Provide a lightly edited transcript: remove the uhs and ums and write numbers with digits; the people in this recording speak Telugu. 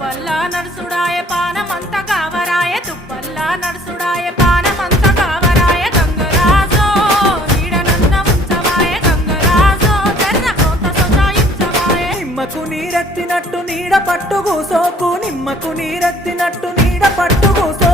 తుప్పల్లా నడుసుడాయ పానమంత కావరాయ తుప్పల్లా నడుసుడాయ పానమంత కావరాయ గంగరాజో నీడనన్న ఉంచవాయ గంగరాజో తెర్ర కోత సొచాయించవాయ నిమ్మకు నీరెత్తినట్టు నీడ పట్టు కూసోకు నిమ్మకు నీరెత్తినట్టు నీడ పట్టు కూసో